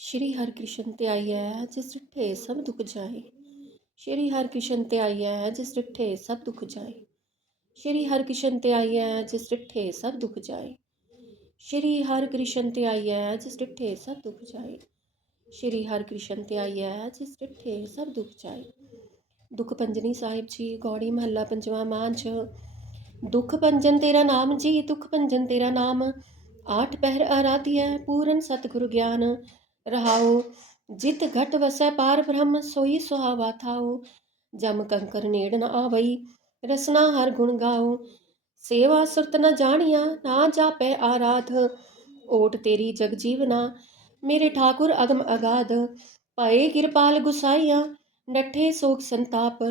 ਸ਼੍ਰੀ ਹਰਿਕ੍ਰਿਸ਼ਨ ਤੇ ਆਈਐ ਜਿਸ ਡਿਠੇ ਸਭ ਦੁੱਖ ਜਾਏ। ਸ਼੍ਰੀ ਹਰਿਕ੍ਰਿਸ਼ਨ ਤੇ ਆਈਐ ਜਿਸ ਡਿਠੇ ਸਭ ਦੁੱਖ ਜਾਏ। ਸ਼੍ਰੀ ਹਰਿਕ੍ਰਿਸ਼ਨ ਤੇ ਆਈਐ ਜਿਸ ਡਿਠੇ ਸਭ ਦੁੱਖ ਜਾਏ। ਸ਼੍ਰੀ ਹਰਿਕ੍ਰਿਸ਼ਨ ਤੇ ਆਈਐ ਜਿਸ ਡਿਠੇ ਸਭ ਦੁਖ ਜਾਏ। ਸ਼੍ਰੀ ਹਰਿਕ੍ਰਿਸ਼ਨ ਤੇ ਆਈਐ ਜਿਸ ਡਿਠੇ ਸਭ ਦੁੱਖ ਜਾਏ। ਦੁੱਖ ਪੰਜਨੀ ਸਾਹਿਬ ਜੀ, ਗੌੜੀ ਮਹੱਲਾ ਪੰਜਵਾਂ ਮਾਂਝ ਦੁੱਖ ਪੰਜਨ ਤੇਰਾ ਨਾਮ ਜੀ, ਦੁੱਖ ਪੰਜਨ ਤੇਰਾ ਨਾਮ। ਆਠ ਪਹਿਰ ਆਰਾਧਿਐ, ਪੂਰਨ ਸਤਿਗੁਰ ਗਿਆਨ। ਰਹਾਉ ਜਿਤ ਘਟ ਵਸੈ ਪਾਰ ਬ੍ਰਹਮ, ਸੋਈ ਸੁਹਾਵਾ ਥਾਉ ਜਮ ਕੰਕਰ ਨੇੜ ਨ ਆਵਈ, ਰਸਨਾ ਹਰ ਗੁਣ ਗਾਉ ਸੇਵਾ ਸੁਰਤ ਨ ਜਾਣੀਆ, ਨਾ ਜਾਪੈ ਆਰਾਧ। ਓਟ ਤੇਰੀ ਜਗ ਜੀਵਨਾ, ਮੇਰੇ ਠਾਕੁਰ ਅਗਮ ਅਗਾਧ। ਭਏ ਕਿਰਪਾਲ ਗੁਸਾਈਆ, ਨੱਠੇ ਸੋਖ ਸੰਤਾਪ।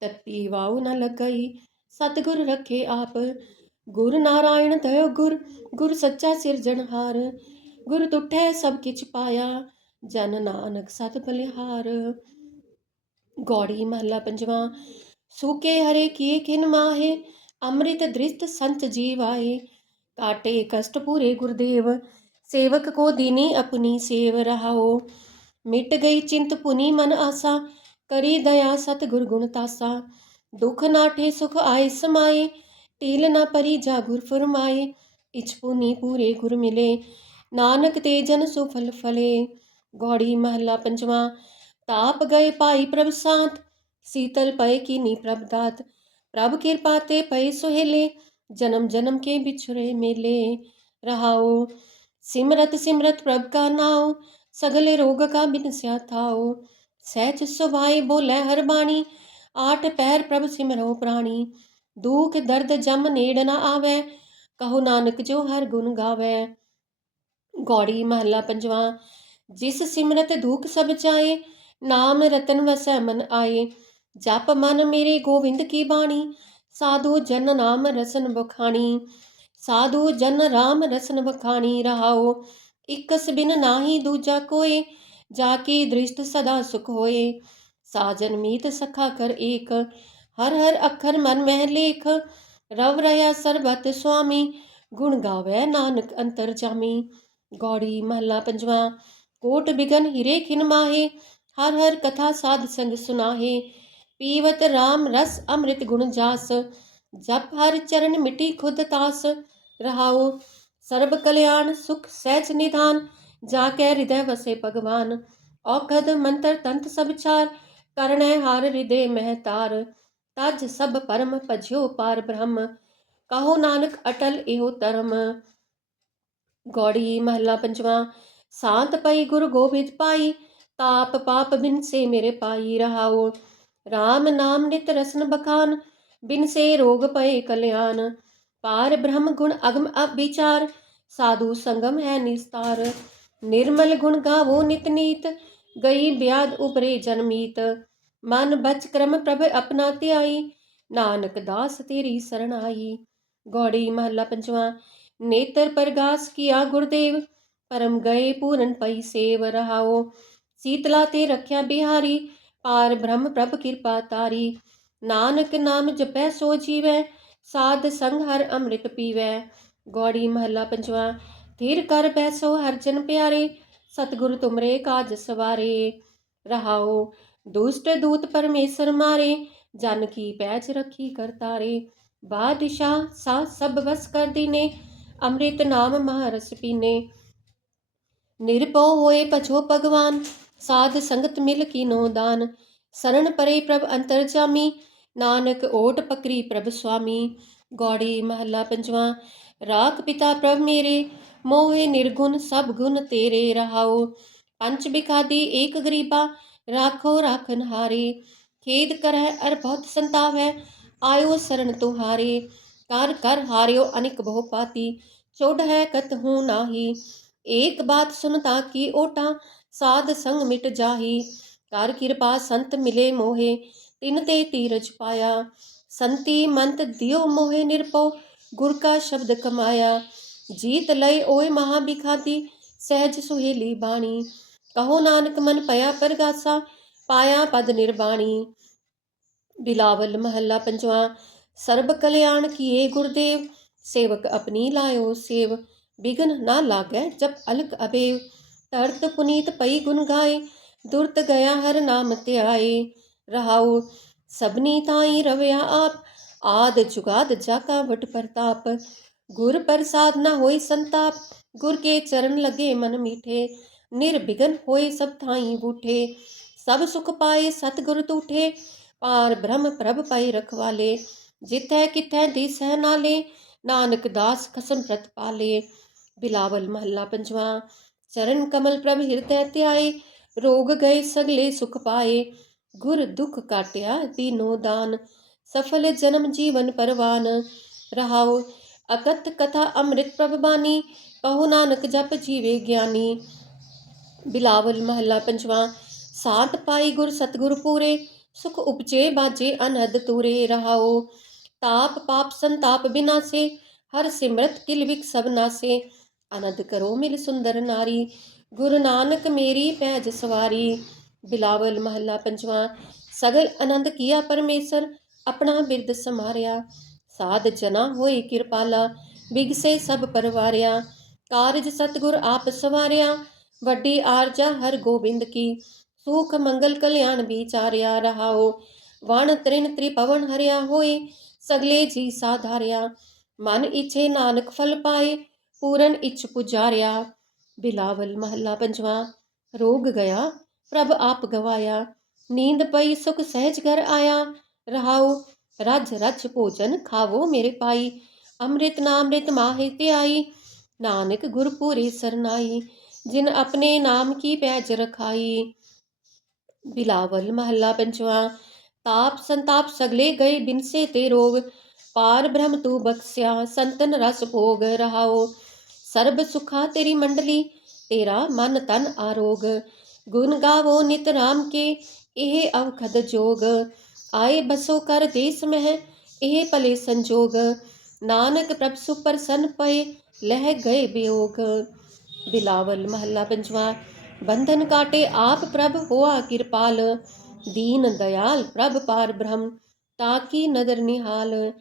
ਤਤੀ ਵਾਉ ਨ ਲੱਗਈ, ਸਤਿਗੁਰ ਰੱਖੇ ਆਪ। ਗੁਰ ਨਾਰਾਇਣ ਦਇਓ ਗੁਰ ਗੁਰ ਸੱਚਾ ਸਿਰਜਣਹਾਰ। ਗੁਰ ਤੁਠੈ ਸਭ ਕਿਛ ਪਾਇਆ, ਜਨ ਨਾਨਕ ਸਤ ਬਲਿਹਾਰ। ਗੌੜੀ ਮਹਲਾ ਪੰਜਵਾਂ, ਸੂਕੇ ਹਰੇ ਕੀਏ ਕਿਨ ਮਾਹੇ, ਅੰਮ੍ਰਿਤ ਦ੍ਰਿਸ਼ਟ ਸੰਤ ਜੀਵ ਆਏ। ਕਾਟੇ ਕਸ਼ਟ ਪੂਰੇ ਗੁਰਦੇਵ, ਸੇਵਕ ਕੋ ਦੀਨੀ ਆਪਣੀ ਸੇਵ ਰਹਾਓ। ਮਿਟ ਗਈ ਚਿੰਤ ਪੁਨੀ ਮਨ ਆਸਾ, ਕਰੀ ਦਇਆ ਸਤ ਗੁਰ ਗੁਣ ਤਾਸਾ। ਦੁਖ ਨਾਠੇ ਸੁਖ ਆਏ ਸਮਾਏ, ਟੀਲ ਨਾ ਪਰੀ ਜਾ ਗੁਰ ਫਰਮਾਏ। ਇਛ ਪੁਨੀ ਪੂਰੇ ਗੁਰ ਮਿਲੇ। ਨਾਨਕ ਤੇ ਜਨ ਸੁਫਲ ਫਲੇ, ਗੌੜੀ ਮਹੱਲਾ ਪੰਜਵਾਂ। ਤਾਪ ਗਏ ਭਾਈ ਪ੍ਰਭ ਸਾਥ ਸੀਤਲ ਪਏ ਕੀਨੀ ਪ੍ਰਭ ਦਾਤ। ਪ੍ਰਭ ਕਿਰਪਾ ਤੇ ਪਏ ਸੁਹੇਲੇ, ਜਨਮ ਜਨਮ ਕੇ ਵਿਛੁਰੇ ਮੇਲੇ। ਰਹਾਓ, ਸਿਮਰਤ ਸਿਮਰਤ ਪ੍ਰਭ ਕਾ ਨਾਉ, ਸਗਲੇ ਰੋਗ ਕਾ ਬਿਨਸਿਆ ਥਾਉ। ਸਹਿਜ ਸੁਭਾਏ ਬੋਲੇ ਹਰ ਬਾਣੀ ਆਠ ਪੈਰ ਪ੍ਰਭ ਸਿਮਰੋ ਪ੍ਰਾਣੀ। ਦੁਖ ਦਰਦ ਜਮ ਨੇੜ ਨਾ ਆਵੇ, ਕਹੋ ਨਾਨਕ ਜੋ ਹਰ ਗੁਣ ਗਾਵੇ। ਗੌੜੀ ਮਹੱਲਾ ਪੰਜਵਾਂ, ਜਿਸ ਸਿਮਰਤ ਦੁਖ ਸਭ ਜਾਏ, ਨਾਮ ਰਤਨ ਵਸੈ ਮਨ ਆਏ। ਜਪ ਮਨ ਮੇਰੇ ਗੋਵਿੰਦ ਕੀ ਬਾਣੀ, ਸਾਧੂ ਜਨ ਨਾਮ ਰਸਨ ਬਖਾਣੀ ਸਾਧੂ ਜਨ ਰਾਮ ਰਸਨ ਬਖਾਣੀ ਰਹਾਓ ਇਕਸ ਬਿਨ ਨਾਹੀ ਦੂਜਾ ਕੋਏ, ਜਾ ਕੇ ਦ੍ਰਿਸ਼ਟ ਸਦਾ ਸੁਖ ਹੋਏ। ਸਾਜਨ ਮੀਤ ਸਖਾ ਕਰ ਏਕ, ਹਰ ਹਰ ਅੱਖਰ ਮਨ ਮਹਿ ਲੇਖ। ਰਵ ਰਹਾ ਸਰਬਤ ਸੁਆਮੀ, ਗੁਣ ਗਾਵੇ ਨਾਨਕ ਅੰਤਰ ਜਾਮੀ। ਗੌੜੀ ਮਹਲਾ ਪੰਜਵਾਂ, ਕੋਟ ਬਿਗਨ ਹਿਰੇ ਖਿਨ ਮਾਹੇ, ਹਰ ਹਰ ਕਥਾ ਸਾਧ ਸੰਗ ਸੁਨਾਹੇ, ਪੀਵਤ RAM ਰਸ ਅੰਮ੍ਰਿਤ ਗੁਣ ਜਾਸ, ਜਪ ਹਰ ਚਰਨ ਮਿਟੀ ਖੁਦ ਤਾਸ, ਰਹਾਉ ਸਰਬ ਕਲਿਆਣ ਸੁਖ ਸਹਿਜ ਨਿਧਾਨ, ਜਾ ਕੇ ਹਿਰਦੈ ਵਸੇ ਭਗਵਾਨ, ਔਖਦ ਮੰਤਰ ਤੰਤ ਸਭ ਚਾਰ ਕਰਣੈ ਹਾਰ ਹਿਰਦੇ ਮਹਿ ਤਾਰ, ਤਜ ਸਭ ਪਰਮ ਭਜਿਓ ਪਾਰ ਬ੍ਰਹਮ, ਕਹੋ ਨਾਨਕ ਅਟਲ ਇਹੋ ਧਰਮ ਗੌੜੀ ਮਹੱਲਾ ਪੰਜਵਾਂ, ਸਾਤ ਪਈ ਗੁਰ ਗੋਬਿੰਦ ਪਾਈ, ਤਾਪ ਪਾਪ ਬਿਨ ਸੇ ਮੇਰੇ ਪਾਈ ਰਹਾਓ RAM ਨਾਮ ਨਿਤ ਰਸਨ ਬਖਾਨ, ਬਿਨ ਸੇ ਰੋਗ ਪਏ ਕਲਿਆਣ। ਪਾਰ ਬ੍ਰਹਮ ਗੁਣ ਅਗਮ ਅਵਿਚਾਰ ਸਾਧੂ ਸੰਗਮ ਹੈ ਨਿਸਤਾਰ। ਨਿਰਮਲ ਗੁਣ ਗਾਵੋ ਨਿਤ ਨੀਤ, ਗਈ ਬਿਆਦ ਉਪਰੇ ਜਨਮੀਤ ਮਨ ਬਚ ਕਰਮ ਪ੍ਰਭ ਆਪਣਾ ਧਿਆਈ, ਨਾਨਕ ਦਾਸ ਤੇਰੀ ਸਰਣ ਆਈ। ਗੌੜੀ ਮਹੱਲਾ ਪੰਜਵਾਂ ਨੇਤਰ ਪ੍ਰਗਾਸ ਕੀਆ ਗੁਰਦੇਵ, ਪਰਮ ਗਏ ਪੂਰਨ ਪਈ ਸੇਵ ਰਹਾਓ। ਸੀਤਲਾ ਤੇ ਰੱਖਿਆ ਬਿਹਾਰੀ, ਪਾਰ ਬ੍ਰਹਮ ਪ੍ਰਭ ਕਿਰਪਾ ਤਾਰੀ। ਨਾਨਕ ਨਾਮ ਜਪੈ ਸੋ ਜੀਵੈ, ਸਾਧ ਸੰਗ ਹਰ ਅੰਮ੍ਰਿਤ ਪੀਵੈ। ਗੌੜੀ ਮਹੱਲਾ ਪੰਜਵਾਂ, ਧੀਰ ਕਰ ਬੈਸੋ ਹਰ ਜਨ ਪਿਆਰੇ, ਸਤਿਗੁਰ ਤੁਮਰੇ ਕਾਜ ਸਵਾਰੇ। ਰਹਾਓ, ਦੁਸ਼ਟ ਦੂਤ ਪਰਮੇਸ਼ਰ ਮਾਰੇ, ਜਨ ਕੀ ਪੈਜ ਰੱਖੀ ਕਰਤਾਰੇ। ਬਾਦਸ਼ਾਹ ਸਾ ਸਭ ਵਸ ਕਰ ਦੀਨੇ ਅੰਮ੍ਰਿਤ ਨਾਮ ਮਹਾਰਸ ਪੀਨੇ। ਨਿਰਭਉ ਹੋਏ ਪਛੋ ਭਗਵਾਨ, ਸਾਧ ਸੰਗਤ ਮਿਲ ਕੀਨੋ ਦਾਨ। ਸਰਣ ਪਰੇ ਪ੍ਰਭ ਅੰਤਰ ਨਾਨਕ ਓਟ ਪਕਰੀ ਪ੍ਰਭ ਸੁਆਮੀ। ਗੌੜੀ ਮਹੱਲਾ ਪੰਜਵਾਂ, ਰਾਖ ਪਿਤਾ ਪ੍ਰਭ ਮੇਰੇ, ਮੋਹਿ ਨਿਰਗੁਣ ਸਭ ਗੁਣ ਤੇਰੇ ਰਹਾਓ ਪੰਚ ਬਿਖਾਦੀ ਏਕ ਗਰੀਬਾ, ਰਾਖੋ ਰਾਖਨ ਹਾਰੇ ਖੇਦ ਕਰੈ ਅਰ ਬਹੁਤ ਸੰਤਾਵੈ ਆਇਓ ਸਰਣ ਤੁਹਾਰੇ। ਕਰ ਕਰ ਹਾਰਿਓ ਅਨਿਕ ਬਹੁ ਪਾਤੀ ਚੋੜ ਹੈ ਕਤ ਹੂੰ ਨਾਹੀ, ਏਕ ਬਾਤ ਸੁਨ ਤਾ ਕੀ ਓਟਾ, ਸਾਧ ਸੰਗ ਮਿਟ ਜਾਹੀ, ਕਰ ਕਿਰਪਾ ਸੰਤ ਮਿਲੇ ਮੋਹੇ, ਤਿਨ ਤੇ ਤੀਰਜ ਪਾਇਆ, ਸੰਤੀ ਮੰਤ ਦਿਓ ਮੋਹੇ ਨਿਰਪਉ ਗੁਰ ਕਾ ਸ਼ਬਦ ਕਮਾਇਆ, ਜੀਤ ਲਈ ਓਏ ਮਹਾ ਬਿਖਾਤੀ, ਸਹਿਜ ਸੁਹੇਲੀ ਬਾਣੀ, ਕਹੋ ਨਾਨਕ ਮਨ ਪਿਆ ਪਰਗਾਸਾ, ਪਾਇਆ ਪਦ ਨਿਰਬਾਣੀ, ਬਿਲਾਵਲ ਮਹੱਲਾ ਪੰਜਵਾਂ ਸਰਬ ਕਲਿਆਣ ਕੀਏ ਗੁਰਦੇਵ, ਸੇਵਕ ਆਪਣੀ ਲਾਇਓ ਸੇਵ, ਬਿਗਨ ਨਾ ਲਾਗੈ ਜਪ ਅਲਕ ਅਬੇਵ ਤਰਤ ਪੁਨੀਤ ਪਈ ਗੁਣ ਗਾਏ, ਦੁਰਤ ਗਿਆ ਹਰ ਨਾਮ ਧਿਆਏ, ਰਹਾਉ ਸਭਨੀ ਤਾਈ ਰਵਿਆ ਆਪ, ਆਦ ਜੁਗਾਦ ਜਾਕਾ ਵਟ ਪ੍ਰਤਾਪ, ਗੁਰ ਪ੍ਰਸਾਦ ਨਾ ਹੋਈ ਸੰਤਾਪ, ਗੁਰ ਕੇ ਚਰਨ ਲਗੇ ਮਨ ਮੀਠੇ ਨਿਰਬਿਗਨ ਹੋਏ ਸਭ ਥਾਈ ਬੂਠੇ, ਸਭ ਸੁਖ ਪਾਏ ਸਤਿਗੁਰ ਤੂਠੇ, ਪਾਰ ਬ੍ਰਹਮ ਪ੍ਰਭ ਪਾਈ ਰਖਵਾਲੇ ਜਿਤੈ ਕਿਥੈ ਦਿਸੈ ਨਾਲੇ, ਨਾਨਕ ਦਾਸ ਖਸਮ ਪ੍ਰਤ ਪਾਲੇ। ਬਿਲਾਵਲ ਮਹੱਲਾ ਪੰਜਵਾਂ, ਚਰਨ ਕਮਲ ਪ੍ਰਭ ਹਿਰਦੈ ਧਿਆਏ, ਰੋਗ ਗਏ ਸਗਲੇ ਸੁਖ ਪਾਏ। ਗੁਰ ਦੁਖ ਕਾਟਿਆ ਦੀਨੋ ਦਾਨ, ਸਫਲ ਜਨਮ ਜੀਵਨ ਪਰਵਾਨ। ਰਹਾਉ ਅਕਤ ਕਥਾ ਅੰਮ੍ਰਿਤ ਪ੍ਰਭ ਬਾਣੀ ਕਹੋ ਨਾਨਕ ਜਪ ਜੀਵੇ ਗਿਆਨੀ। ਬਿਲਾਵਲ ਮਹੱਲਾ ਪੰਜਵਾਂ, ਸਾਤ ਪਾਈ ਗੁਰ ਸਤਗੁਰ ਪੂਰੇ, ਸੁਖ ਉਪਜੇ ਬਾਜੇ ਅਨਹਦ ਤੂਰੇ। ਰਹਾਓ ਤਾਪ ਪਾਪ ਸੰਤਾਪ ਬਿਨਾਸੇ ਹਰ ਸਿਮਰਤ ਕਿਲ ਵਿਕ ਸਭ ਨਾਸੇ ਆਨੰਦ ਕਰੋ ਮਿਲ ਸੁੰਦਰ ਨਾਰੀ, ਗੁਰੂ ਨਾਨਕ ਮੇਰੀ ਭੈਜ ਸਵਾਰੀ। ਬਿਲਾਵਲ ਮਹੱਲਾ ਪੰਜਵਾਂ, ਸਗਲ ਆਨੰਦ ਕੀਆ ਪਰਮੇਸ਼ਰ, ਆਪਣਾ ਬਿਰਦ ਸਮਾਰਿਆ ਸਾਧ ਜਨਾ ਹੋਈ ਕਿਰਪਾਲਾ ਬਿਗਸੇ ਸਭ ਪਰਵਾਰਿਆ। ਕਾਰਜ ਸਤਗੁਰ ਆਪ ਸਵਾਰਿਆ, ਵੱਡੀ ਆਰਜਾ ਹਰ ਗੋਬਿੰਦ ਕੀ। ਸੁਖ ਮੰਗਲ ਕਲਿਆਣ ਵਿਚਾਰਿਆ ਰਹਾਓ, ਵਣ ਤ੍ਰਿਣ ਤ੍ਰਿਪਵਨ ਹਰਿਆ ਹੋਏ। ਸਗਲੇ ਜੀ ਸਾਧਾਰਿਆ ਮਨ ਇਛੇ ਨਾਨਕ ਫਲ ਪਾਏ, ਪੂਰਨ ਇਛ ਪੁਜਾਰਿਆ। ਬਿਲਾਵਲ ਮਹੱਲਾ ਪੰਜਵਾਂ, ਰੋਗ ਗਿਆ, ਪ੍ਰਭ ਆਪ ਗਵਾਇਆ। ਨੀਂਦ ਪਈ, ਸੁਖ ਸਹਿਜ ਘਰ ਆਇਆ। ਰਹਾਉ, ਰਜ ਰਜ ਭੋਜਨ ਖਾਵੋ ਮੇਰੇ ਪਾਈ ਅੰਮ੍ਰਿਤ ਨਾਮ੍ਰਿਤ ਮਾਹੇ ਆਈ ਨਾਨਕ ਗੁਰਪੂਰੀ ਸਰਨਾਈ। ਜਿਨ ਆਪਣੇ ਨਾਮ ਕੀ ਪੈਜ ਰਖਾਈ। ਬਿਲਾਵਲ ਮਹੱਲਾ ਪੰਜਵਾਂ ਤਾਪ ਸੰਤਾਪ ਸਗਲੇ ਗਏ ਬਿਨਸੇ ਤੇ ਰੋਗ ਪਾਰ ਬ੍ਰਹਮ ਤੂ ਬਖਸਿਆ ਸੰਤਨ ਰਸ ਭੋਗ ਰਹਾਓ ਸਰਬ ਸੁਖਾ ਤੇਰੀ ਮੰਡਲੀ ਤੇਰਾ ਮਨ ਤਨ ਆਰੋਗ ਗੁਣ ਗਾਵੋ ਨਿਤ ਰਾਮ ਕੇ ਇਹ ਅਵਖਦ ਜੋਗ ਆਏ ਬਸੋ ਕਰ ਦੇਸ ਮਹਿ ਇਹ ਭਲੇ ਸੰਜੋਗ ਨਾਨਕ ਪ੍ਰਭ ਸੁਪਰਸਨ ਪਏ ਲਹਿ ਗਏ ਬਿਯੋਗ ਬਿਲਾਵਲ ਮਹੱਲਾ ਪੰਜਵਾਂ ਬੰਧਨ ਕਾਟੇ ਆਪ ਪ੍ਰਭ ਹੋਆ ਕਿਰਪਾਲ ਦੀਨ ਦਇਆਲ ਪ੍ਰਭ ਪਾਰ ਬ੍ਰਹਮ ਤਾਕੀ ਨਦਰ ਨਿਹਾਲ?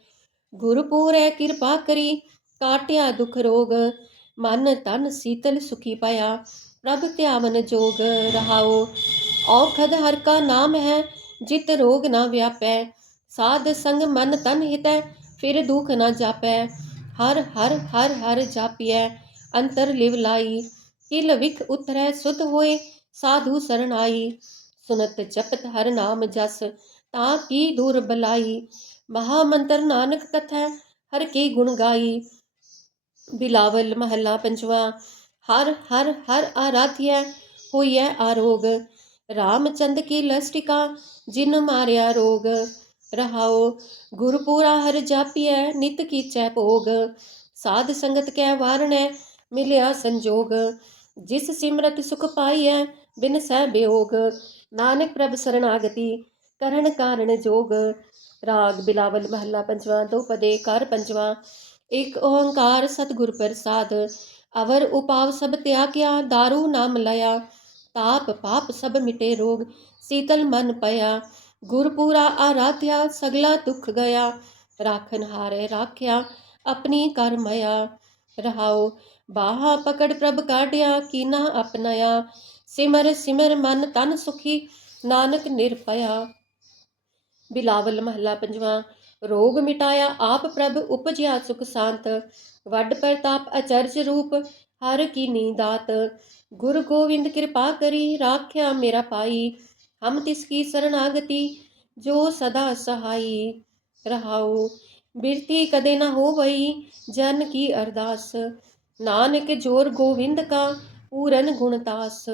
ਗੁਰਪੂਰੈ ਕਿਰਪਾ ਕਰੀ, ਕਾਟਿਆ ਦੁਖ ਰੋਗ, ਮਨ ਤਨ ਸੀਤਲ ਸੁਖੀ ਪਾਇਆ, ਪ੍ਰਭ ਧਿਆਵਨ ਜੋਗ ਰਹਾਓ। ਔਖਦ ਹਰ ਕਾ ਨਾਮ ਹੈ, ਜਿਤ ਰੋਗ ਨਾ ਵਿਆਪੈ। ਸਾਧ ਸੰਗ ਮਨ ਤਨ ਹਿਤੈ, ਫਿਰ ਦੁਖ ਨਾ ਜਾਪੈ। ਹਰ ਹਰ ਹਰ ਹਰ ਜਾਪਿਐ, ਅੰਤਰ ਲਿਵ ਲਾਈ। ਕਿਲ ਵਿਖ ਉਤਰੈ ਸੁਧ ਹੋਏ, ਸਾਧੂ ਸਰਣ ਆਈ। ਸੁਨਤ ਜਪਤ ਹਰ ਨਾਮ ਜਸ, ਤਾਂ ਕੀ ਦੂਰ ਬਲਾਈ? ਮਹਾ ਮੰਤਰ ਨਾਨਕ ਕਥੈ, ਹਰ ਕੀ ਗੁਣ ਗਾਈ? ਬਿਲਾਵਲ ਮਹੱਲਾ ਪੰਜਵਾ, ਹਰ ਹਰ ਹਰ ਆਰਾਧਿਐ, ਹੋਈਐ ਆਰੋਗ। ਰਾਮਚੰਦ ਕੀ ਲਸਟਿਕਾ, ਜਿਨ ਮਾਰਿਆ ਰੋਗ? ਰਹਾਓ ਗੁਰਪੂਰਾ ਹਰ ਜਾਪੀਐ, ਨਿਤ ਕੀਚੈ ਭੋਗ। ਸਾਧ ਸੰਗਤ ਕੈ ਵਾਰਣੈ, ਮਿਲਿਆ ਸੰਜੋਗ। ਜਿਸ ਸਿਮਰਤ ਸੁਖ ਪਾਈਐ, ਬਿਨ ਸਹਿ ਬਿਯੋਗ ਨਾਨਕ ਪ੍ਰਭ ਸਰਣਾਗਤੀ ਕਰਨ ਕਾਰਣ ਜੋਗ, ਰਾਗ ਬਿਲਾਵਲ ਮਹੱਲਾ ਪੰਜਵਾਂ ਦੋਪਦੇ ਕਰ ਪੰਜਵਾਂ ਇੱਕ ਓੰਕਾਰ ਸਤਿਗੁਰ ਪ੍ਰਸਾਦ, ਅਵਰ ਉਪਾਵ ਸਭ ਤਿਆਗਿਆ दारू ਨਾਮ ਲਿਆ ਤਾਪ ਪਾਪ ਸਭ ਮਿਟੇ ਰੋਗ, ਸੀਤਲ ਮਨ ਪਿਆ ਗੁਰਪੂਰਾ ਆਰਾਧਿਆ, ਸਗਲਾ ਦੁੱਖ ਗਿਆ, ਰਾਖਨ ਹਾਰੇ ਰਾਖਿਆ, ਆਪਣੀ ਕਰ ਮਇਆ ਰਹਾਓ ਬਾਹਾ ਪਕੜ ਪ੍ਰਭ ਕਾਢਿਆ, ਕੀਨਾ ਆਪਣਾਇਆ ਸਿਮਰ ਸਿਮਰ ਮਨ ਤਨ ਸੁਖੀ, ਨਾਨਕ ਨਿਰਪਇਆ ਬਿਲਾਵਲ ਮਹੱਲਾ ਪੰਜਵਾਂ, ਰੋਗ ਮਿਟਾਇਆ ਆਪ ਪ੍ਰਭ ਉਪਜਿਆ ਸੁਖ ਸ਼ਾਂਤ। ਵੱਡ ਪ੍ਰਤਾਪ ਅਚਰਜ ਰੂਪ, ਹਰ ਕੀ ਨੀਂਦਾਤ ਗੁਰ ਗੋਬਿੰਦ ਕਿਰਪਾ ਕਰੀ, ਰਾਖਿਆ ਮੇਰਾ ਪਾਈ। ਹਮ ਤਿਸ ਕੀ ਸਰਣਾਗਤੀ, ਜੋ ਸਦਾ ਸਹਾਈ। ਰਹਾਉ, ਬਿਰਤੀ ਕਦੇ ਨਾ ਹੋਵਈ, ਜਨ ਕੀ ਅਰਦਾਸ। ਨਾਨਕ ਜੋਰ ਗੋਵਿੰਦ ਕਾ ਪੂਰਨ ਗੁਣਤਾਸ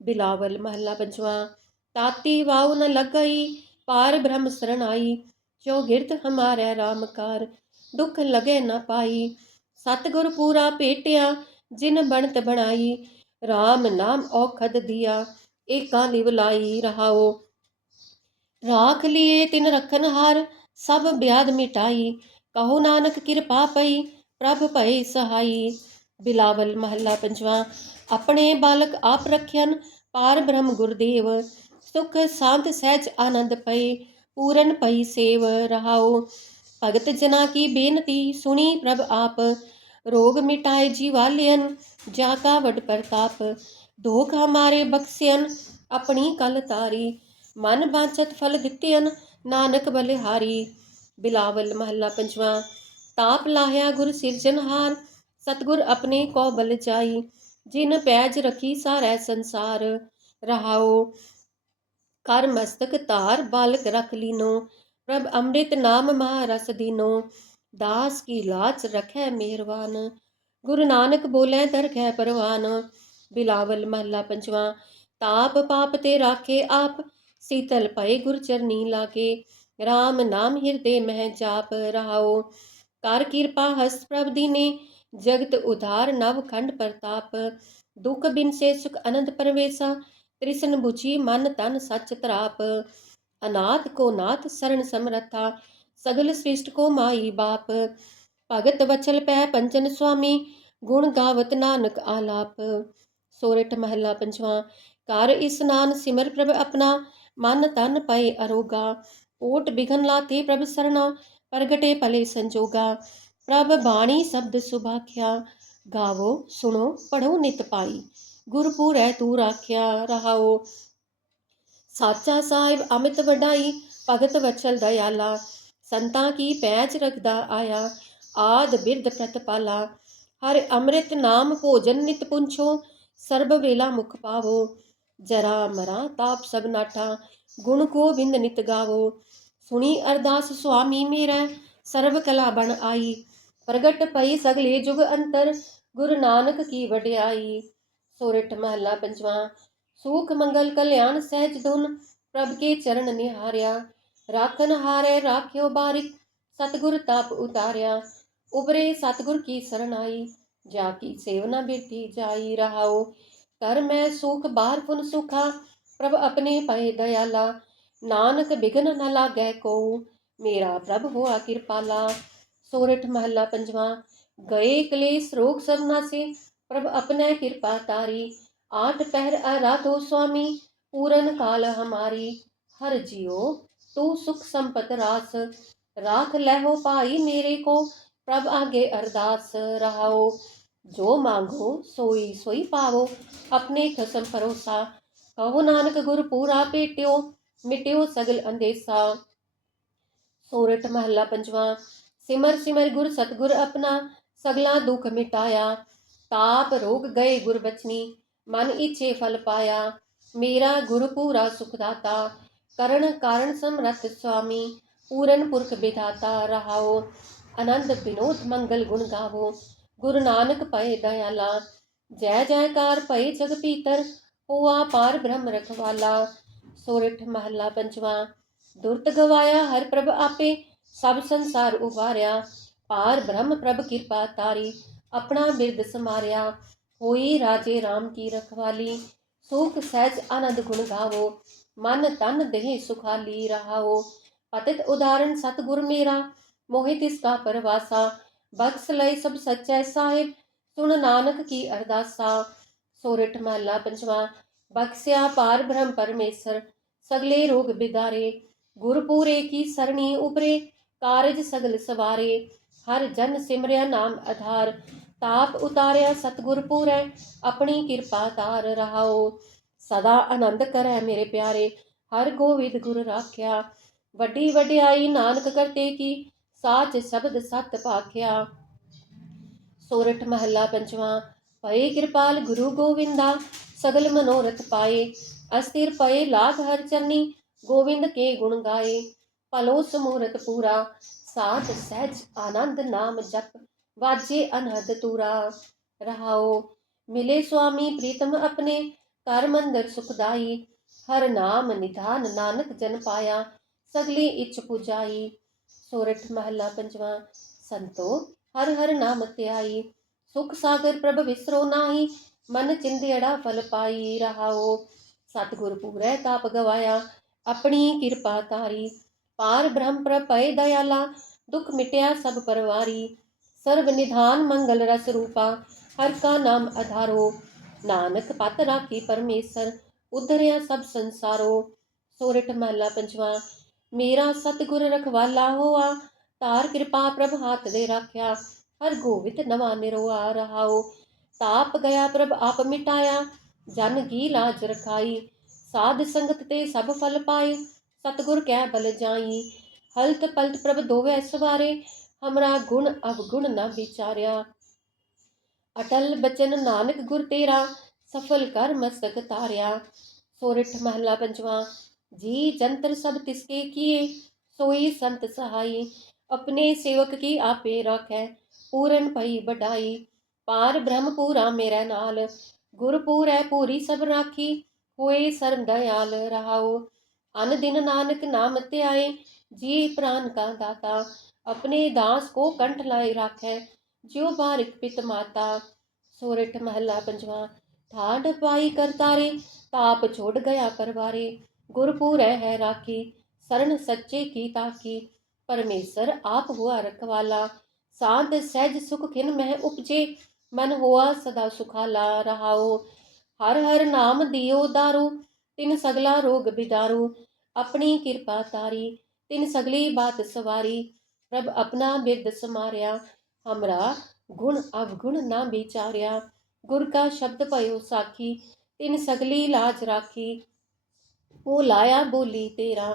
ਬਿਲਾਵਲ ਮਹੱਲਾ ਪੰਜਵਾਂ, ਤਾਤੀ ਵਾਉ ਨ ਲੱਗਈ, ਪਾਰ ਬ੍ਰਹਮ ਸਰਣਾਈ ਜੋ ਗਿਰਤ ਹਮਾਰੇ ਰਾਮ ਕਾਰ, ਦੁਖ ਲਗੇ ਨ ਪਾਈ, ਸਤਿਗੁਰ ਪੂਰਾ ਭੇਟਿਆ, ਜਿਨ ਬਣਤ ਬਣਾਈ RAM ਨਾਮ ਔਖਦ ਦਿਆ, ਏਕਾ ਲਿਵ ਲਾਈ ਰਹਾਓ ਰਾਖ ਲਿਏ ਤਿਨ ਰਖਨ ਹਾਰ, ਸਭ ਬਿਆਦ ਮਿਟਾਈ, ਕਹੋ ਨਾਨਕ ਕਿਰਪਾ ਪਈ, ਪ੍ਰਭ ਭਈ ਸਹਾਈ। ਬਿਲਾਵਲ ਮਹੱਲਾ ਪੰਜਵਾਂ, ਆਪਣੇ ਬਾਲਕ ਆਪ ਰਖਿਆਨ ਪਾਰ ਬ੍ਰਹਮ ਗੁਰਦੇਵ, ਸੁਖ ਸ਼ਾਂਤ ਸਹਿਜ ਆਨੰਦ ਪਈ ਪੂਰਨ ਪਈ ਸੇਵ ਰਹਾਓ ਭਗਤ ਜਨਾ ਕੀ ਬੇਨਤੀ ਸੁਣੀ ਪ੍ਰਭ ਆਪ, ਰੋਗ ਮਿਟਾਏ ਜੀਵਾਲਿයਨ ਜਾ ਕਾ ਵਡ ਪ੍ਰਤਾਪ ਦੋਖ ਹਮਾਰੇ ਬਖਸਿਆਨ ਆਪਣੀ ਕਲ ਤਾਰੀ, ਮਨ ਬਾਚਤ ਫਲ ਦਿੱਤਿਆਨ ਨਾਨਕ ਬਲਿਹਾਰੀ, ਬਿਲਾਵਲ ਮਹੱਲਾ ਪੰਜਵਾਂ, ਤਾਪ ਲਾਹਿਆ ਗੁਰ ਸਿਰਜਨਹਾਰ ਸਤਗੁਰ ਆਪਣੇ ਕੋ ਬਲ ਜਾਈ ਜਿਨ ਪੈਜ ਰਖੀ ਸਾਰਾ ਸੰਸਾਰ। ਰਹਾਓ ਕਰ ਮਸਤਕ ਧਾਰ, ਬਾਲਕ ਰਖ ਲੀਨੋ। ਪ੍ਰਭ ਅੰਮ੍ਰਿਤ ਨਾਮ ਮਹਾ ਦੀਨੋ। ਦਾਸ ਕੀ ਲਾਚ ਰਖੈ ਮਿਹਰਵਾਨ ਗੁਰੂ ਨਾਨਕ ਬੋਲੇ ਦਰਗਹਿ ਪਰਵਾਨ। ਬਿਲਾਵਲ ਮਹੱਲਾ ਪੰਜਵਾਂ। ਤਾਪ ਪਾਪ ਤੇ ਰਾਖੇ ਆਪ, ਸੀਤਲ ਪਏ ਗੁਰ ਚਰਨੀ ਲਾਗੇ। RAM ਨਾਮ ਹਿਰਦੇ ਮਹਿ ਜਾਪ ਰਹਾਓ ਕਰ ਕਿਰਪਾ ਹਸਤ ਪ੍ਰਭ ਦੀ ਨੇ ਜਗਤ ਉਧਾਰ ਨਵ ਖੰਡ ਪ੍ਰਤਾਪ, ਦੁਖ ਬਿਨ ਸੇ ਸੁਖ ਅਨੰਦ ਪਰਵੇਸਾ ਤ੍ਰਿਸ਼ਨ ਬੁਝੀ ਮਨ ਤਨ ਸਚ ਤਰਾਪ ਅਨਾਥ ਕੋ ਨਾਥ ਸਰਣ ਸਮਰਥਾ, ਸਗਲ ਸ੍ਰਿਸ਼ਟ ਕੋ ਮਾਈ ਬਾਪ। ਭਗਤ ਵਚਲ ਪੈ ਪੰਚਨ ਸੁਆਮੀ, ਗੁਣ ਗਾਵਤ ਨਾਨਕ ਆਲਾਪ। ਸੋਰਠ ਮਹੱਲਾ ਪੰਜਵਾਂ ਕਰ ਇਸਨਾਨ ਸਿਮਰ ਪ੍ਰਭ ਆਪਣਾ, ਮਨ ਤਨ ਪਏ ਅਰੋਗਾ। ਓਟ ਬਿਘਨ ਲਾਤੇ ਪ੍ਰਭ ਸਰਣਾ, ਪ੍ਰਗਟੇ ਭਲੇ ਸੰਜੋਗਾ। ਪ੍ਰਭ ਬਾਣੀ ਸ਼ਬਦ ਸੁਭਾਖਿਆ ਗਾਵੋ, ਸੁਣੋ ਪੜੋ ਨਿਤ ਪਾਈ ਗੁਰਪੂਰੈ ਤੂੰ ਰਾਖਿਆ ਰਹਾਓ। ਸਾਚਾ ਸਾਹਿਬ ਅਮਿਤ ਵਡਾਈ, ਭਗਤ ਵਚਲ ਦਇਆਲਾ। ਸੰਤਾਂ ਕੀ ਪੈਜ ਰਖਦਾ ਆਇਆ, ਆਦ ਬਿਰਧ ਪ੍ਰਤਪਾਲਾ। ਹਰ ਅੰਮ੍ਰਿਤ ਨਾਮ ਭੋਜਨ ਨਿਤ ਪੁੰਛੋ, ਸਰਬ ਵੇਲਾ ਮੁਖ ਪਾਵੋ। ਜਰਾ ਮਰਾ ਤਾਪ ਸਭ ਨਾਠਾ, ਗੁਣ ਗੋਬਿੰਦ ਨਿਤ ਗਾਵੋ। ਸੁਣੀ ਅਰਦਾਸ ਸੁਆਮੀ ਮੇਰਾ, ਸਰਬ ਕਲਾ ਬਣ ਆਈ। ਪ੍ਰਗਟ ਪਈ ਸਗਲੇ ਜੁਗ ਅੰਤਰ, ਗੁਰੂ ਨਾਨਕ ਕੀ ਵਡਿਆਈ? ਸੋਰਠ ਮਹੱਲਾ ਪੰਜਵਾਂ, ਸੂਖ ਮੰਗਲ ਕਲਿਆਣ ਸਹਿਜ ਧੁਨ, ਪ੍ਰਭ ਕੇ ਚਰਨ ਨਿਹਾਰਿਆ। ਰਾਖਨ ਹਾਰੇ ਰਾਖਿਓ ਬਾਰਿਕ, ਸਤਗੁਰ ਤਾਪ ਉਤਾਰਿਆ। ਉਬਰੇ ਸਤਗੁਰ ਕੀ ਸਰਣਾਈ ਜਾ ਕੀ ਸੇਵਨਾ ਬਿਰਤੀ ਜਾਈ ਰਹਾਓ। ਕਰ ਮੈਂ ਸੁਖ ਬਾਹਰ ਪੁਨ ਸੁਖਾ, ਪ੍ਰਭ ਆਪਣੇ ਪਏ ਦਇਆਲਾ। ਨਾਨਕ ਬਿਗਨ ਨ ਲਾਗੈ ਕੋ ਮੇਰਾ ਪ੍ਰਭ ਹੋਆ ਕਿਰਪਾਲਾ। ਸੋਰਠ ਮਹੱਲਾ ਪੰਜਵਾਂ ਗਏ ਕਲੇਸ਼ ਰੋਗ ਸਭ ਨਾਸੇ ਪ੍ਰਭ ਆਪਣੇ ਕਿਰਪਾ ਤਾਰੀ ਆਠ ਪਹਿਰ ਆਰਾਧੋ ਸੁਆਮੀ ਪੂਰਨ ਕਾਲ ਹਮਾਰੀ ਹਰ ਜਿਉ ਤੂੰ ਸੁਖ ਸੰਪਤ ਰਾਸ ਰਾਖ ਲਹਿਓ ਭਾਈ ਮੇਰੇ ਕੋ ਪ੍ਰਭ ਆਗੇ ਅਰਦਾਸ ਰਹਾਓ ਜੋ ਮੰਗੋ ਸੋਈ ਸੋਈ ਪਾਵੋ ਆਪਣੇ ਖਸਮ ਭਰੋਸਾ ਕਹੋ ਨਾਨਕ ਗੁਰ ਪੂਰਾ ਭੇਟਿਓ ਮਿਟਿਓ ਸਗਲ ਅੰਦੇਸਾ ਸੋਰਠ ਮਹੱਲਾ ਪੰਜਵਾਂ ਸਿਮਰ ਸਿਮਰ ਗੁਰ ਸਤਗੁਰ ਆਪਣਾ ਸਗਲਾ ਦੁਖ ਮਿਟਾਇਆ, ਤਾਪ ਰੋਗ ਗਏ ਗੁਰ ਬਚਨੀ, ਮਨ ਇਛੇ ਫਲ ਪਾਇਆ, ਮੇਰਾ ਗੁਰ ਪੂਰਾ ਸੁਖ ਦਾਤਾ, ਕਰਨ ਕਾਰਨ ਸਮਰਥ ਸੁਆਮੀ, ਪੂਰਨ ਪੁਰਖ ਵਿਧਾਤਾ ਰਹਾਓ, ਆਨੰਦ ਬਿਨੋਦ ਮੰਗਲ ਗੁਣ ਗਾਵੋ, ਗੁਰੂ ਨਾਨਕ ਪਏ ਦਇਆਲਾ, ਜੈ ਜੈਕਾਰ ਭਏ ਜਗ ਪੀਤਰ ਹੋਆ ਪਾਰ ਬ੍ਰਹਮ ਰਖਵਾਲਾ ਸੋਰਠ ਮਹੱਲਾ ਪੰਜਵਾਂ, ਦੁਰਤ ਗਵਾਇਆ ਹਰ ਪ੍ਰਭ ਆਪੇ ਸਭ ਸੰਸਾਰ ਉਭਾਰਿਆ ਪਾਰ ਬ੍ਰਹਮ ਪ੍ਰਭ ਕਿਰਪਾ ਤਾਰੀ, ਆਪਣਾ ਬਿਰਦ ਸਮਾਰਿਆ, ਹੋਈ ਰਾਜੇ RAM ਕੀ ਰਖਵਾਲੀ ਸੁਖ ਸਹਿਜ ਆਨੰਦ ਗੁਣ ਗਾਵੋ, ਮਨ ਤਨ ਦੇਹ ਸੁਖਾਲੀ ਰਹਾਓ, ਪਤਿਤ ਉਦਾਹਰਣ ਸਤਗੁਰ ਮੇਰਾ, ਮੋਹਿ ਤਿਸ ਕਾ ਪਰਵਾਸਾ, ਬਖਸ ਲਈ ਸਭ ਸੱਚੈ ਸਾਹਿਬ, ਸੁਣ ਨਾਨਕ ਕੀ ਅਰਦਾਸਾ ਸੋਰਠ ਮਹੱਲਾ ਪੰਜਵਾਂ, ਬਖਸਿਆ ਪਾਰ ਬ੍ਰਹਮ ਪਰਮੇਸ਼ਰ, ਸਗਲੇ ਰੋਗ ਬਿਦਾਰੇ, ਗੁਰਪੂਰੇ ਕੀ ਸਰਣੀ ਉਪਰੇ ਕਾਰਜ ਸਗਲ ਸਵਾਰੇ, ਹਰ ਜਨ ਸਿਮਰਿਆ ਨਾਮ ਆਧਾਰ ਤਾਪ ਉਤਾਰਿਆ ਸਤਗੁਰ ਪੂਰੈ, ਆਪਣੀ ਕਿਰਪਾ ਤਾਰ ਰਹਾਓ। ਸਦਾ ਆਨੰਦ ਕਰੈ ਮੇਰੇ ਪਿਆਰੇ, ਹਰ ਗੋਵਿੰਦ ਗੁਰ ਰਾਖਿਆ। ਵੱਡੀ ਵਡਿਆਈ ਨਾਨਕ ਕਰਤੇ ਕੀ, ਸਾਚ ਸ਼ਬਦ ਸਤ ਪਾਖਿਆ। ਸੋਰਠ ਮਹੱਲਾ ਪੰਜਵਾਂ ਪਏ ਕਿਰਪਾਲ ਗੁਰੂ ਗੋਵਿੰਦਾ, ਸਗਲ ਮਨੋਰਥ ਪਾਏ। ਅਸਥਿਰ ਪਏ ਲਾਗ ਹਰ ਚਰਨੀ ਗੋਵਿੰਦ ਕੇ ਗੁਣ ਗਾਏ। ਭਲੋ ਸਮੂਰਤ ਪੂਰਾ ਸਾਚ ਸਹਿਜ ਆਨੰਦ ਨਾਮ ਜਪ, ਵਾਜੇ ਅਨਹਦ ਤੂਰਾ। ਰਹਾਓ, ਮਿਲੇ ਸੁਆਮੀ ਪ੍ਰੀਤਮ ਆਪਣੇ ਕਰ ਮੰਦਰ ਸੁਖਦਾਈ ਹਰ ਨਾਮ ਨਿਧਾਨ ਨਾਨਕ ਜਨ ਪਾਇਆ, ਸਗਲੀ ਇੱਛ ਪੁਜਾਈ। ਸੋਰਠ ਮਹਲਾ ਪੰਜਵਾਂ, ਸੰਤੋ, ਹਰ ਹਰ ਨਾਮ ਧਿਆਈ। ਸੁਖ ਸਾਗਰ ਪ੍ਰਭ ਵਿਸਰੋ ਨਾਹੀ, ਮਨ ਚਿੰਦੇੜਾ ਫਲ ਪਾਈ। ਰਹਾਓ, ਸਤਿਗੁਰ ਪੂਰੈ ਤਾਪ ਗਵਾਇਆ, ਆਪਣੀ ਕਿਰਪਾ ਤਾਰੀ ਪਾਰ ਬ੍ਰਹਮ ਪ੍ਰਪੈ ਦਇਆਲਾ, ਦੁਖ ਮਿਟਿਆ ਸਭ ਪਰਵਾਰੀ। ਸਰਬ ਨਿਧਾਨ ਮੰਗਲ ਰਸ ਰੂਪਾ, ਹਰ ਕਾ ਨਾਮ ਆਧਾਰੋ ਨਾਨਕ ਪਤ ਰਾਖੀ ਪਰਮੇਸ਼ਰ, ਉਧਰਿਆ ਸਭ ਸੰਸਾਰੋ। ਸੋਰਠ ਮਹਲਾ ਪੰਜਵਾ, ਮੇਰਾ ਸਤਿਗੁਰ ਰਖਵਾਲਾ ਹੋਆ। ਤਾਰ ਕਿਰਪਾ ਪ੍ਰਭ ਹਾਥ ਦੇ ਰਾਖਿਆ, ਹਰ ਗੋਵਿਤ ਨਵਾ ਨਿਰਵਾ ਰਹਾਓ। ਤਾਪ ਗਿਆ ਪ੍ਰਭ ਆਪ ਮਿਟਾਇਆ, ਜਨ ਕੀ ਲਾਜ ਰਖਾਈ। ਸਾਧ ਸੰਗਤ ਤੇ ਸਭ ਫਲ ਪਾਏ ਸਤਗੁਰ ਕੈ ਬਲ ਜਾਈ। ਹਲਤ ਪਲਤ ਪ੍ਰਭ ਦੋਵੇਂ ਸਵਾਰੇ, ਹਮਰਾ ਗੁਣ ਅਵਗੁਣ ਨਾ ਵਿਚਾਰਿਆ। ਅਟਲ ਬਚਨ ਨਾਨਕ ਗੁਰ ਤੇਰਾ, ਸਫਲ ਕਰ ਮਸਤਕ ਤਾਰਿਆ। ਸੋਰਠ ਮਹਲਾ ਪੰਜਵਾ, ਜੀ ਜੰਤਰ ਸਭ ਤਿਸਕੇ ਕੀਏ, ਸੋਈ ਸੰਤ ਸਹਾਈ। ਆਪਣੇ ਸੇਵਕ ਕੀ ਆਪੇ ਰਾਖੈ, ਪੂਰਨ ਭਈ ਵਡਾਈ। ਪਾਰ ਬ੍ਰਹਮ ਪੂਰਾ ਮੇਰੇ ਨਾਲ, ਗੁਰ ਪੂਰੈ ਪੂਰੀ ਸਭ ਰਾਖੀ। ਹੋਏ ਸਰਮ ਦਇਆਲ ਰਹਾਓ ਅਨ ਦਿਨ ਨਾਨਕ ਨਾਮ ਧਿਆਏ ਜੀ ਪ੍ਰਾਨ ਕਾ ਦਾਤਾ ਆਪਣੇ ਦਾਸ ਕੋ ਕੰਠ ਲਾਏ ਰਾਖੈ, ਜਿਉ ਬਾਰਿਕ ਪਿਤ ਮਾਤਾ, ਸੋਰਠ ਮਹਲਾ ਪੰਜਵਾ ਠਾਡ ਪਾਈ ਕਰਤਾਰੇ, ਤਾਪ ਛੋੜ ਗਿਆ ਪਰਵਾਰੇ, ਗੁਰਪੂਰੈ ਹੈ ਰਾਖੀ, ਸਰਨ ਸੱਚੇ ਕੀ ਤਾਕੀ, ਪਰਮੇਸ਼ਰ ਆਪ ਹੁਆ ਰਖਵਾਲਾ, ਸਾਧ ਸਹਿਜ ਸੁਖ ਖਿਨ ਮਹਿ ਉਪਜੇ, ਮਨ ਹੋਆ ਸਦਾ ਸੁਖਾਲਾ ਰਹਾਓ, ਹਰ ਹਰ ਨਾਮ ਦਿਓ ਦਾਰੂ ਤਿਨ ਸਗਲਾ ਰੋਗ ਬਿਦਾਰੂ, ਆਪਣੀ ਕਿਰਪਾ ਤਾਰੀ, ਤਿਨ ਸਗਲੀ ਬਾਤ ਸਵਾਰੀ, ਪ੍ਰਭ ਆਪਣਾ ਬਿਰਦ ਸਮਾਰਿਆ, ਹਮਰਾ ਗੁਣ ਅਵਗੁਣ ਨਾ ਵਿਚਾਰਿਆ, ਗੁਰ ਕਾ ਸ਼ਬਦ ਭਇਓ ਸਾਖੀ, ਤਿਨ ਸਗਲੀ ਲਾਜ ਰਾਖੀ, ਉਹ ਲਾਇਆ ਬੋਲੀ ਤੇਰਾ,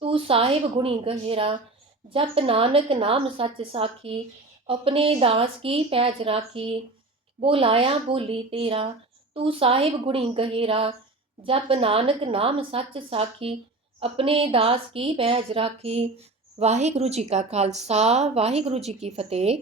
ਤੂੰ ਸਾਹਿਬ ਗੁਣੀ ਗਹਿਰਾ, ਜਪ ਨਾਨਕ ਨਾਮ ਸੱਚ ਸਾਖੀ, ਆਪਣੇ ਦਾਸ ਕੀ ਪੈਜ ਰਾਖੀ ਬੋਲਾਇਆ ਬੋਲੀ ਤੇਰਾ, ਤੂੰ ਸਾਹਿਬ ਗੁਣੀ ਗਹਿਰਾ ਜਪ ਨਾਨਕ ਨਾਮ ਸੱਚ ਸਾਖੀ, ਆਪਣੇ ਦਾਸ ਕੀ ਪੈਜ ਰਾਖੀ। ਵਾਹਿਗੁਰੂ ਜੀ ਕਾ ਖਾਲਸਾ, ਵਾਹਿਗੁਰੂ ਜੀ ਕੀ ਫਤਿਹ।